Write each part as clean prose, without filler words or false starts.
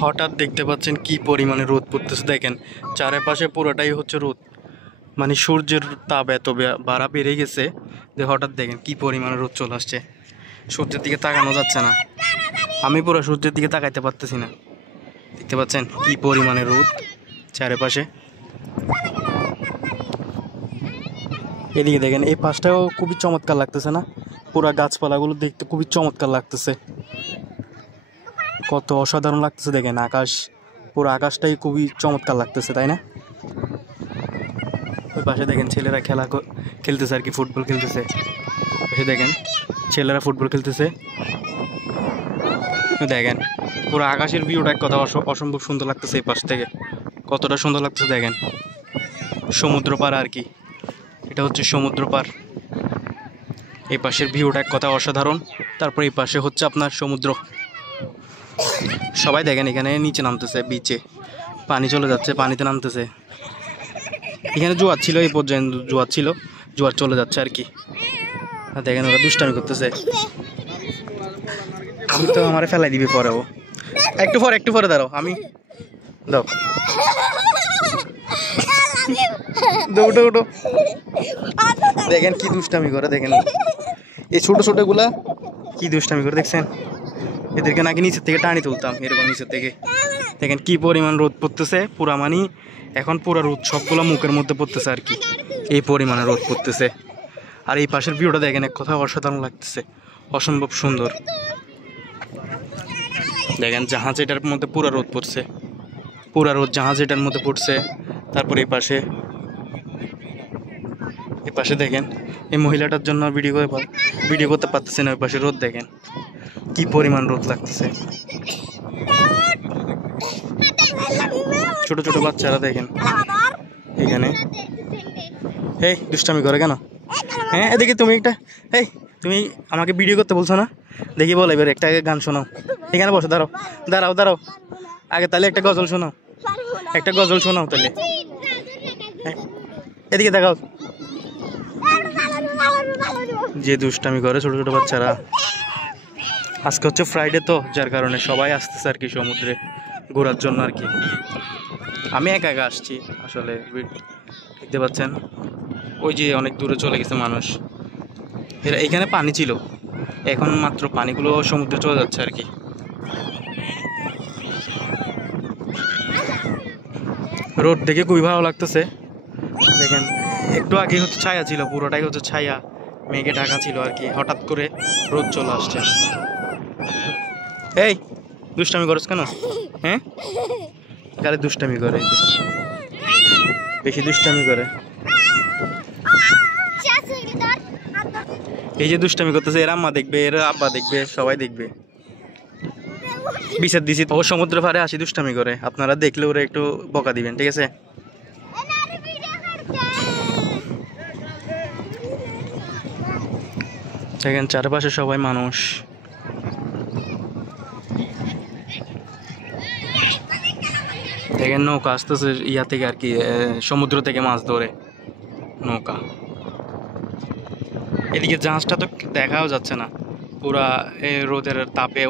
হঠাৎ দেখতে পাচ্ছেন কি পরিমাণে রোদ পড়তেছে, দেখেন চারপাশে পুরোটাই হচ্ছে রোদ, মানে সূর্যের তাপ এত বাড়া বেড়ে গেছে যে হঠাৎ দেখেন কি পরিমাণে রোদ চলে আসছে। সূর্যের দিকে তাকানো যাচ্ছে না, আমি পুরো সূর্যের দিকে তাকাইতে পারতেছি না। দেখতে পাচ্ছেন কি পরিমাণে রোদ চারপাশে। এদিকে দেখেন এই পাশটাও খুবই চমৎকার লাগতেছে না, পুরা গাছপালাগুলো দেখতে খুবই চমৎকার লাগতেছে, কত অসাধারণ লাগতেছে। দেখেন আকাশ, পুরো আকাশটাই খুবই চমৎকার লাগতেছে, তাই না? ওই পাশে দেখেন ছেলেরা খেলতেছে আর কি, ফুটবল খেলতেছে। পাশে দেখেন ছেলেরা ফুটবল খেলতেছে। দেখেন পুরো আকাশের ভিউটা এক কথা অসম্ভব সুন্দর লাগতেছে। এই পাশ থেকে কতটা সুন্দর লাগতেছে দেখেন, সমুদ্র পার আর কি, এটা হচ্ছে সমুদ্র পার। এই পাশের ভিউটা এক কথা অসাধারণ। তারপর এই পাশে হচ্ছে আপনার সমুদ্র। সবাই দেখেন এখানে নিচে নামতেছে, বিচে পানি চলে যাচ্ছে, পানিতে নামতেছে। এখানে জোয়ার ছিল, এই পর্যন্ত জোয়ার ছিল, জোয়ার চলে যাচ্ছে আর কি। দেখেন ওরা দুষ্টামি করতেছে, আমি তো আমার ফেলাই দিবি পরে। ও একটু পরে দাঁড়াও, আমি দাও উঠো। দেখেন কি দুষ্টামি করে, দেখেন এই ছোট ছোট গুলা কি দুষ্টামি করে, দেখছেন? এদেরকে নাকি নিচের থেকে টানি তুলতাম, এরকম নিচের থেকে। দেখেন কি পরিমাণ রোদ পড়তেছে, পুরা মানি এখন পুরা রোদ সবগুলো মুখের মধ্যে পড়তেছে আর কি, এই পরিমাণে রোদ পড়তেছে। আর এই পাশের ভিউটা দেখেন এক কথা অসাধারণ লাগতেছে, অসম্ভব সুন্দর। দেখেন জাহাজ এটার মধ্যে পুরা রোদ পড়ছে, পুরা রোদ জাহাজ এটার মধ্যে পড়ছে। তারপর এই পাশে দেখেন এই মহিলাটার জন্য ভিডিও করতে পারতেছে না, ওই পাশে রোদ দেখেন কি পরিমাণ রোদ লাগতেছে। ছোট ছোট বাচ্চারা দেখেন এখানে, এই দুষ্টামি করে কেন? হ্যাঁ দেখি তুমি আমাকে ভিডিও করতে বলছো না, দেখি বলো এবার একটা গান শোনাও। এখানে বসো, দাঁড়াও আগে তাহলে একটা গজল শোনাও, তাহলে এদিকে দেখাও। যে দুষ্টামি করে ছোট ছোট বাচ্চারা। আজকে হচ্ছে ফ্রাইডে, তো যার কারণে সবাই আসতেছে আর কি সমুদ্রে ঘোরার জন্য আর কি। আমি একা আসছি আসলে, দেখতে পাচ্ছেন ওই যে অনেক দূরে চলে গেছে মানুষ। এখানে পানি ছিল, এখন মাত্র পানিগুলো সমুদ্রে চলে যাচ্ছে আর কি। রোদ দেখে খুবই ভালো লাগতেছে। দেখেন একটু আগে হচ্ছে ছায়া ছিল, পুরোটাই হচ্ছে ছায়া, মেঘে ঢাকা ছিল আর কি। হঠাৎ করে রোদ চলে আসছে। এই দুষ্টামি করছ কেন? হ্যাঁ গালে দুষ্টামি করে, বেশি দুষ্টামি করে। এই যে দুষ্টামি করতেছে, এর আম্মা দেখবে, এর আব্বা দেখবে, সবাই দেখবে। বিচার দিছি ও সমুদ্র পাড়ে আসি দুষ্টামি করে, আপনারা দেখলে ওরা একটু বকা দিবেন, ঠিক আছে? দেখেন চারপাশে সবাই মানুষ। দেখেন নৌকা আসতেছে ইয়া থেকে আর কি, সমুদ্র থেকে মাছ ধরে নৌকা। এদিকে জাহাজটা তো দেখাও যাচ্ছে না, পুরা রোদের তাপে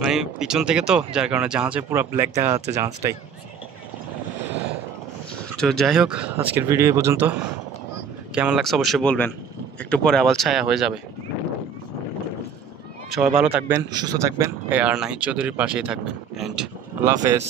মানে পিছন থেকে তো, যার কারণে জাহাজে পুরা ব্ল্যাক দেখা যাচ্ছে জাহাজটাই। তো যাই হোক, আজকের ভিডিও এই পর্যন্ত। কেমন লাগছে অবশ্যই বলবেন, একটু পরে আবার ছায়া হয়ে যাবে। সবাই ভালো থাকবেন, সুস্থ থাকবেন, আর নাহিদ চৌধুরীর পাশেই থাকবেন। অ্যান্ড আল্লাহ হাফেজ।